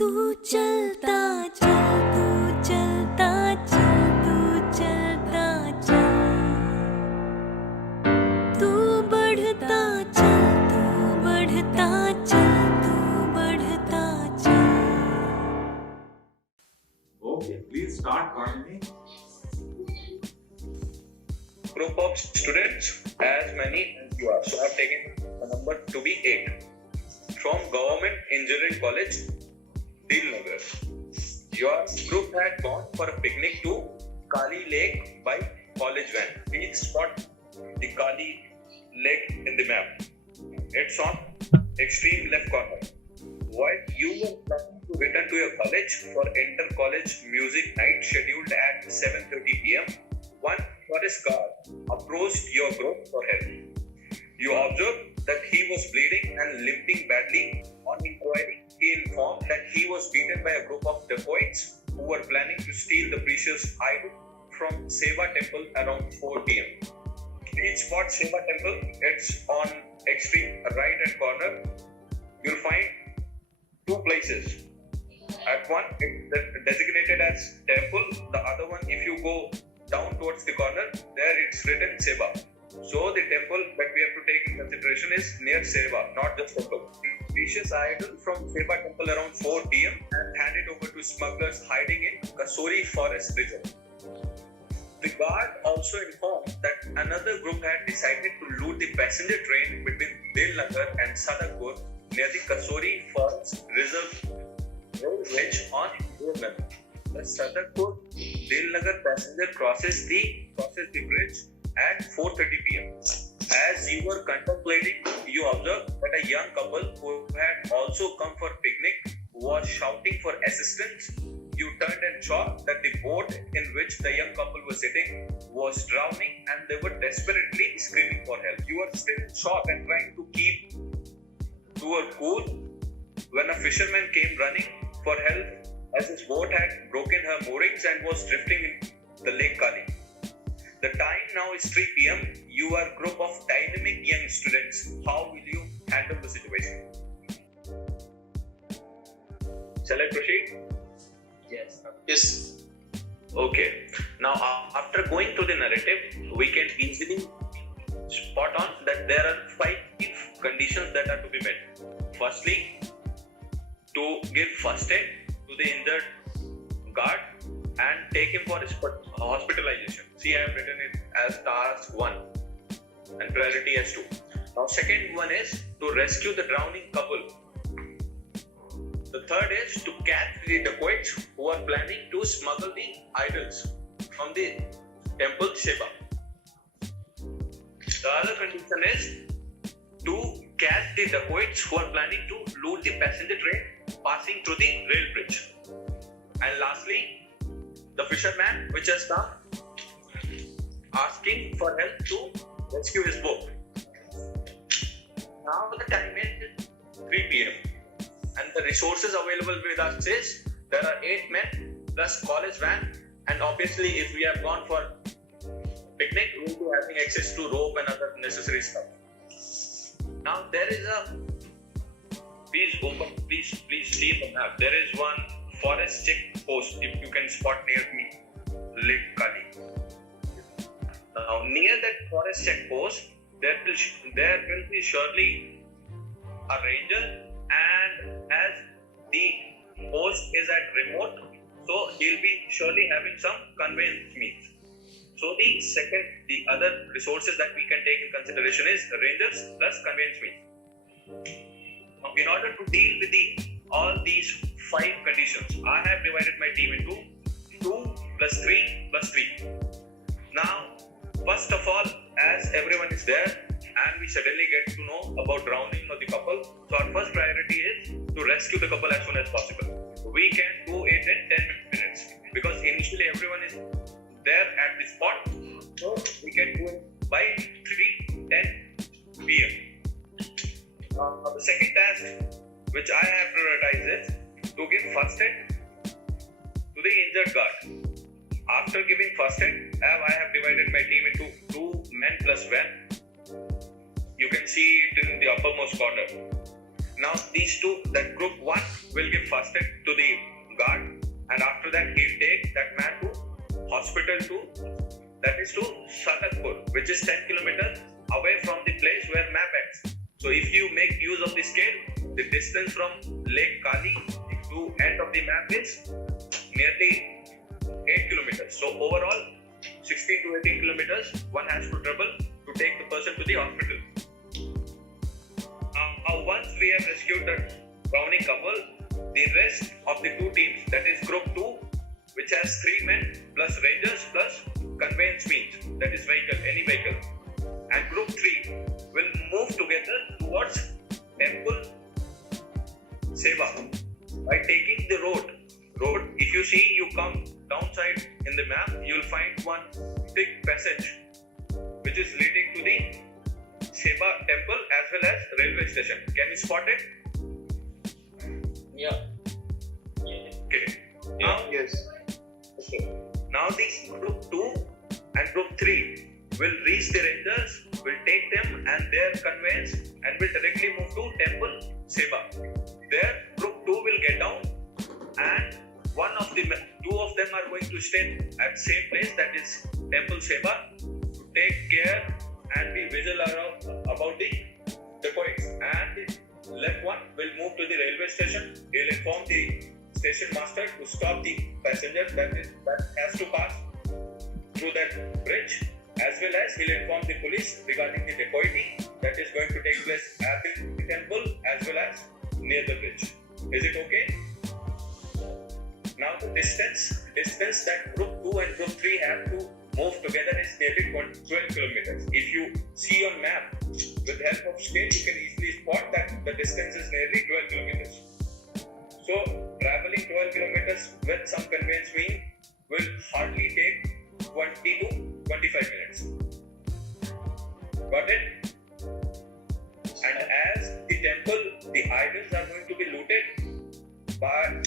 तू चलता चल, तू चलता चल, तू चलता चल, तू बढ़ता चल, तू बढ़ता चल, तू बढ़ता चल. Okay, please start calling me. Group of students as many as you are. So I have taken the number to be 8. From Government Engineering College, Dilnagar. Your group had gone for a picnic to Kali Lake by college van. Please spot the Kali Lake in the map. It's on extreme left corner. While you were planning to return to your college for inter-college music night scheduled at 7:30 p.m., one forest guard approached your group for help. You observed that he was bleeding and limping badly. On inquiry, he informed that he was beaten by a group of dacoits who were planning to steal the precious idol from Seva Temple around 4 p.m. Please spot Seva Temple. It's on extreme right-hand corner. You'll find two places. At one, it's designated as temple. The other one, if you go down towards the corner, there it's written Seva. So the temple that we have to take in consideration is near Seva, not just temple. The precious idol from Seva temple around 4 p.m. and handed over to smugglers hiding in Kasuri Forest Reserve. The guard also informed that another group had decided to loot the passenger train between Dilnagar and Sadakpur near the Kasuri Forest Reserve road bridge on Dilnagar. The Sadakpur Dilnagar passenger crosses the bridge at 4:30 p.m. As you were contemplating, you observed that a young couple who had also come for picnic was shouting for assistance. You turned and saw that the boat in which the young couple was sitting was drowning and they were desperately screaming for help. You were still in shock and trying to keep to a cool when a fisherman came running for help as his boat had broken her moorings and was drifting in the Lake Kali. The time now is 3 p.m. You are a group of dynamic young students. How will you handle the situation? Shall I proceed? Yes. Okay. Now, after going through the narrative, we can easily spot on that there are 5 conditions that are to be met. Firstly, to give first aid to the injured guard and take him for his hospitalization. See, I have written it as task 1 and priority as 2. Now, second one is to rescue the drowning couple. The third is to catch the dacoits who are planning to smuggle the idols from the temple Shiva. The other condition is to catch the dacoits who are planning to loot the passenger train passing through the rail bridge. And lastly, the fisherman which has come asking for help to rescue his boat. Now the time is 3 p.m. and the resources available with us is there are 8 men plus college van, and obviously if we have gone for picnic, we will be having access to rope and other necessary stuff. Now there is please see the map. There is one forest check post if you can spot near me, Lake Kali. Now near that forest check post, there will be surely a ranger, and as the post is at remote, so he'll be surely having some conveyance means. So the other resources that we can take in consideration is rangers plus conveyance means. Now, in order to deal with all these 5 conditions, I have divided my team into 2 plus 3 plus 3. Now, first of all, as everyone is there and we suddenly get to know about drowning of the couple, so our first priority is to rescue the couple as soon as possible. We can do it in 10 minutes because initially everyone is there at the spot, so we can do it by 3:10 p.m. The second task which I have prioritized is to give first aid to the injured guard. After giving first aid, I have divided my team into 2 men plus van. You can see it in the uppermost corner. Now these two, that group 1 will give first aid to the guard, and after that he'll take that man to hospital that is to Sadakpur, which is 10 kilometers away from the place where map ends. So if you make use of the scale, the distance from Lake Kali to end of the map is nearly 8 kilometers. So overall, 16 to 18 kilometers one has to travel to take the person to the hospital. Once we have rescued the drowning couple, the rest of the two teams, that is group 2, which has 3 men plus rangers plus conveyance means, that is vehicle, any vehicle, and group 3 will move together towards Temple Seva by taking the road. If you see, you come downside in the map, you will find one thick passage which is leading to the Seva temple as well as railway station. Can you spot it? Yeah. Okay. Yes. Now these group 2 and group 3 will reach the rangers, will take them and their conveyance and will directly move to Temple Seva. There, group 2 will get down and two of them are going to stay at same place, that is Temple Seva, to take care and be vigilant about the dacoits. And the left one will move to the railway station. He'll inform the station master to stop the passenger that has to pass through that bridge, as well as he'll inform the police regarding the dacoity that is going to take place at the temple as well as near the bridge. Is it okay? Now the distance that group 2 and group 3 have to move together is nearly 12 kilometers. If you see on map with the help of scale, you can easily spot that the distance is nearly 12 kilometers. So traveling 12 kilometers with some conveyance wing will hardly take 20 to 25 minutes. Got it? And as the temple, the idols are going to be looted by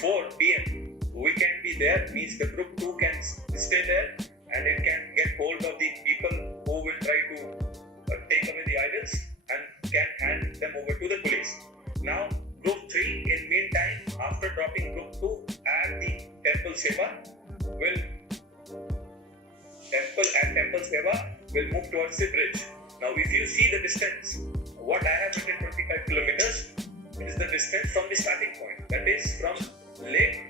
4 p.m. we can be there, means the group 2 can stay there and it can get hold of the people who will try to take away the idols and can hand them over to the police. Now group 3 in meantime, after dropping group 2 at the Temple Seva will move towards the bridge. Now if you see the distance, what I have written 25 kilometers is the distance from the starting point, that is from Lake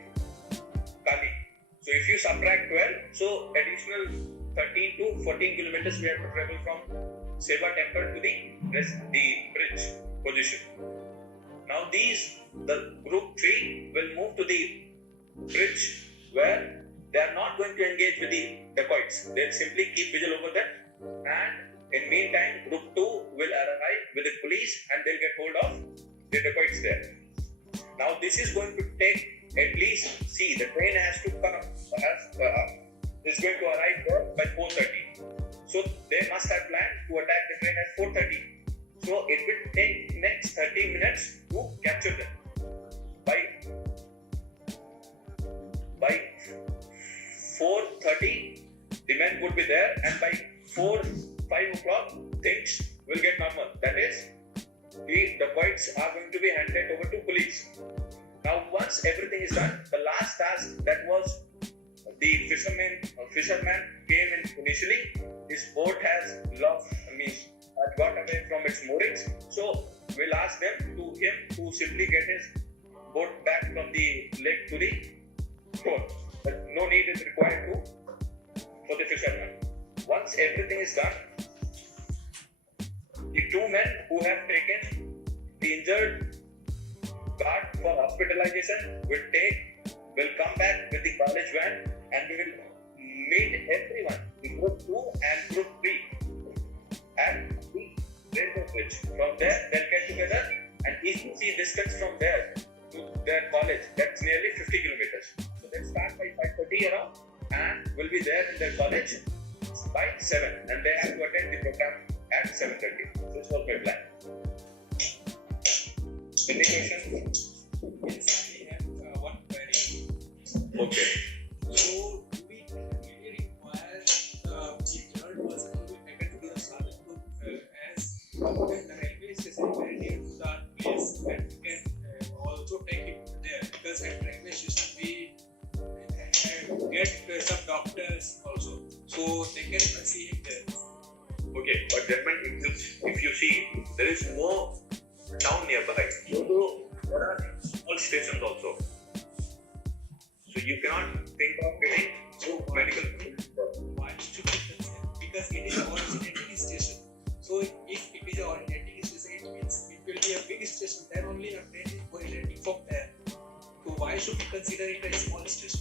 Kali. So if you subtract 12, so additional 13 to 14 kilometers we have to travel from Seva temple to the bridge position. Now the group 3 will move to the bridge where they are not going to engage with the dacoits. They'll simply keep vigil over there, and in meantime group 2 will arrive with the police and they'll get hold of the dacoits there. Now this is going to take at least, see, the train has to come, is going to arrive there by 4:30. So they must have planned to attack the train at 4:30. So it will take next 30 minutes to capture them. By 4:30, the men would be there, and by 5 o'clock, things will get normal. That is, the dacoits are going to be handed over to police. Now, once everything is done, the last task that was the fisherman came in initially. His boat has got away from its moorings. So we'll ask him to simply get his boat back from the lake to the shore. But no need is required for the fisherman. Once everything is done, the 2 men who have taken the injured guard for hospitalization will come back with the college van and we will meet everyone, the group 2 and group 3 at the railway bridge. From there, they'll get together, and if you see distance from there to their college, that's nearly 50 kilometers. So they'll start by 5:30 around and will be there in their college by 7, and they have to attend the program at 7:30. This was my plan. Any questions? Yes, we have one query. Okay. So, do we really require the third person to be taken to the Sadhguru as the railway station very near to the place they can see him there. Okay, but gentlemen, if you see, there is no town nearby. So there are small stations also. So you cannot think of getting medical. Why should be considered? Because it is originating station. So if it is originating station, it means it will be a big station. Then only a train is originating from there. So why should we consider it a small station?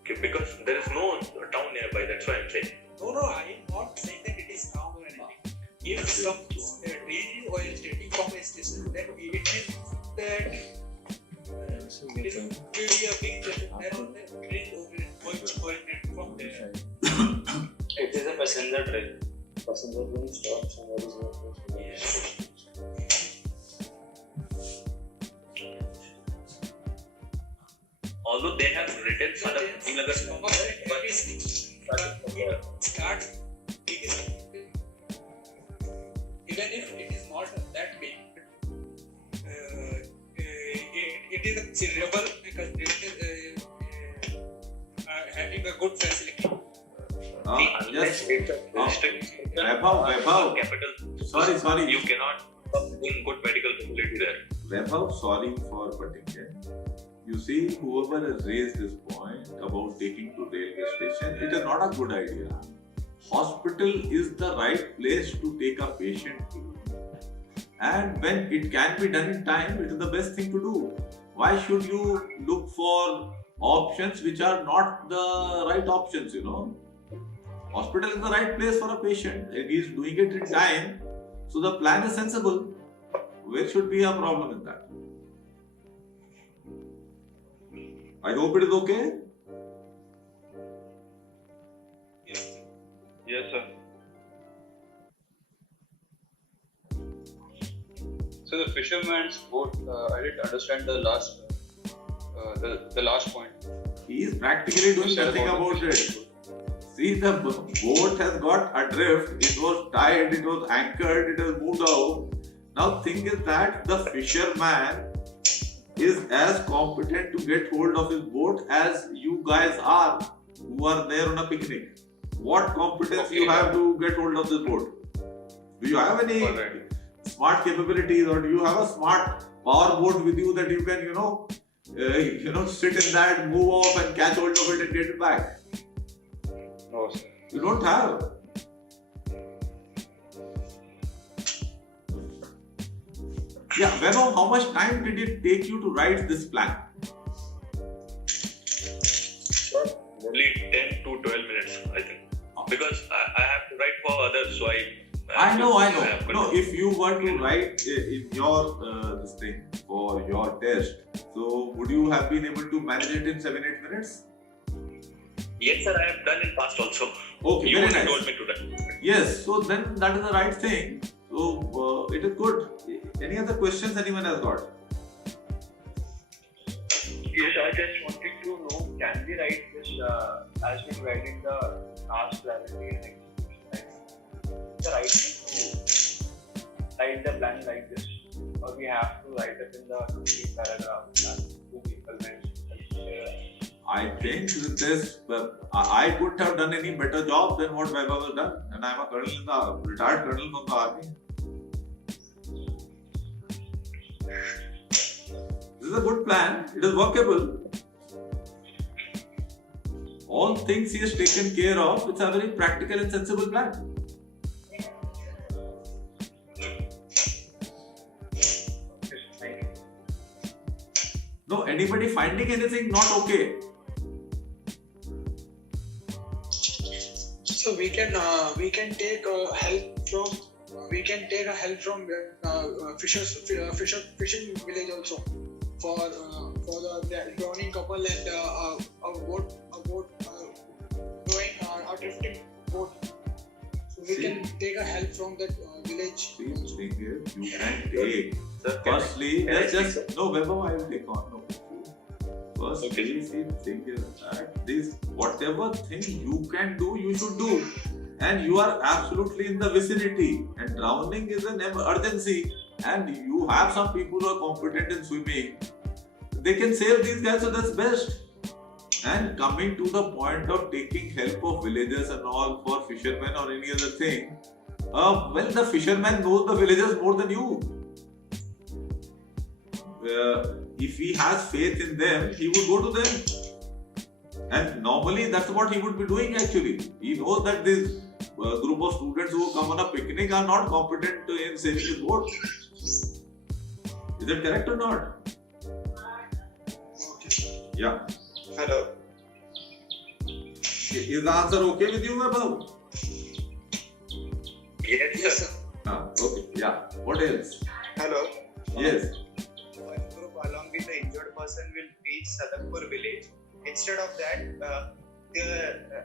Okay, because there is no town nearby. That's why I'm saying. No, I am not saying that it is town or anything. If some train is originating from a station, then it means that it will be a big station. Then only the train is originating from there. It is a passenger train. Passenger train stops and there is no place. Although they have written other Starts biggest. Even if it is not that big, it is considerable because it is having a good facility. Yes. Vaibhav. Capital. Sorry. You cannot bring good medical facility there. Vaibhav, sorry for cutting in. You see, whoever has raised this point about taking to railway station, it is not a good idea. Hospital is the right place to take a patient to. And when it can be done in time, it is the best thing to do. Why should you look for options which are not the right options, Hospital is the right place for a patient. If he is doing it in time, so the plan is sensible. Where should be a problem in that? I hope it is okay. Yes, sir. So the fisherman's boat, I didn't understand the last, the last point. He is practically doing nothing about it. See, the boat has got adrift, it was tied, it was anchored, it has moved out. Now thing is that the fisherman is as competent to get hold of his boat as you guys are who are there on a picnic. What competence you have to get hold of this boat? Do you have any smart capabilities, or do you have a smart power boat with you that you can, sit in that, move off and catch hold of it and get it back? No, sir. You don't have. Yeah, Vaibhav, how much time did it take you to write this plan? Only 10 to 12 minutes, I think. Because I have to write for others, so I know. No, if you were to write in your this thing for your test, so would you have been able to manage it in 7-8 minutes? Yes, sir, I have done in past also. Okay, You very only nice. told me to do. Yes, so then that is the right thing. So it is good. Any other questions anyone has got? Yes, I just wanted to know, can we write this as we write in the task clarity and execution? The right thing to write the plan like this, or we have to write it in the complete paragraph that two people mentioned. I think with this, I couldn't have done any better job than what Vaibhav has done, and I am a colonel retired colonel from the army. This is a good plan. It is workable. All things he has taken care of. It's a very practical and sensible plan. No, anybody finding anything not okay? So we can take help from fishing village also for the drowning couple and a boat going a drifting boat. So we can take a help from that village. See, the thing is, you can take. Sir, Firstly, can I let's speak, just no, Vaibhav, I will take on. No. Firstly, Okay. see, the thing is that this whatever thing you can do, you should do, and you are absolutely in the vicinity. And drowning is an emergency, and you have some people who are competent in swimming. They can save these guys, so that's best. And coming to the point of taking help of villagers and all for fishermen or any other thing, well, the fisherman knows the villagers more than you. If he has faith in them, he would go to them. And normally that's what he would be doing actually. He knows that this group of students who come on a picnic are not competent in saving his boat. Is that correct or not? Yeah. Hello. Is the answer okay with you, Vaibhav? Yes, sir. Okay. Yeah. What else? Hello. Yes. One group along with the injured person will reach Sadakpur village. Instead of that,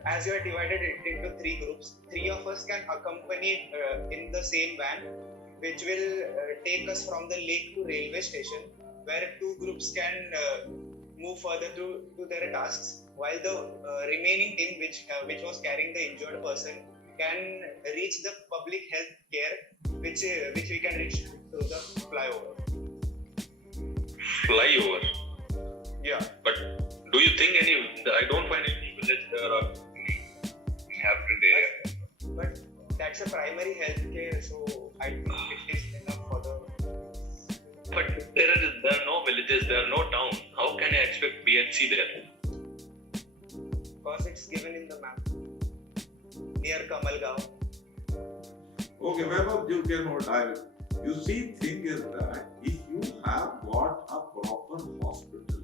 as you are divided it into 3 groups, 3 of us can accompany in the same van, which will take us from the lake to railway station, where 2 groups can move further to their tasks, while the remaining team, which was carrying the injured person, can reach the public health care, which we can reach through the flyover. Flyover. Yeah. But do you think I don't find any village there or any inhabited area. But that's a primary health care, so I think it is enough for the. But there are no villages, there are no towns. How can I expect BHC there? Because it's given in the map near Kamalgaon. Okay, Vaibhav, you can hold. You see, thing is that if you have got a proper hospital,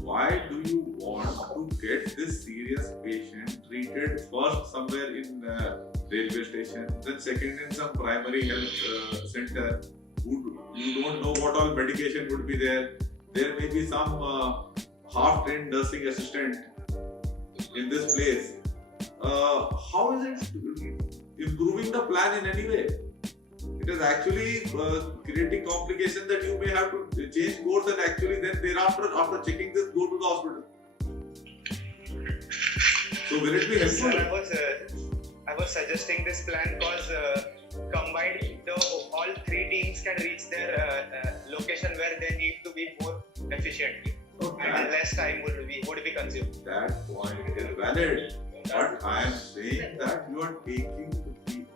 why do you want to get this serious patient treated first somewhere in railway station, then second in some primary health center? You don't know what all medication would be there. There may be some half-trained nursing assistant in this place. How is it improving the plan in any way? It is actually creating complications that you may have to change course and actually then thereafter, after checking this, go to the hospital. So will it be helpful? Sir, I was suggesting this plan because combined, all 3 teams can reach their location where they need to be more efficiently, and less time would be consumed. That point is valid, but I am saying that you are taking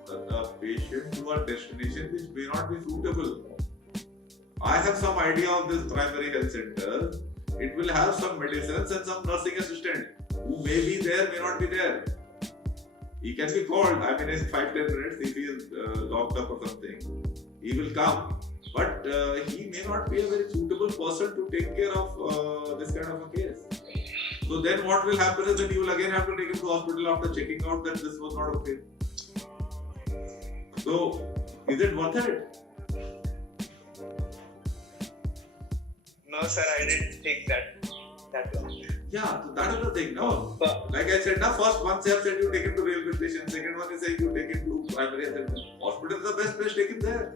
the patient to a destination which may not be suitable. I have some idea of this primary health center. It will have some medicines and some nursing assistant who may be there, may not be there. He can be called, in 5-10 minutes if he is locked up or something. He will come, but he may not be a very suitable person to take care of this kind of a case. So then what will happen is that you will again have to take him to hospital after checking out that this was not okay. So, is it worth it? No, sir, I didn't think that long. Yeah, so that is the thing. No, like I said, first once you have said you take him to railway station, second one is saying you take him to primary health center. Hospital is the best place, take him there.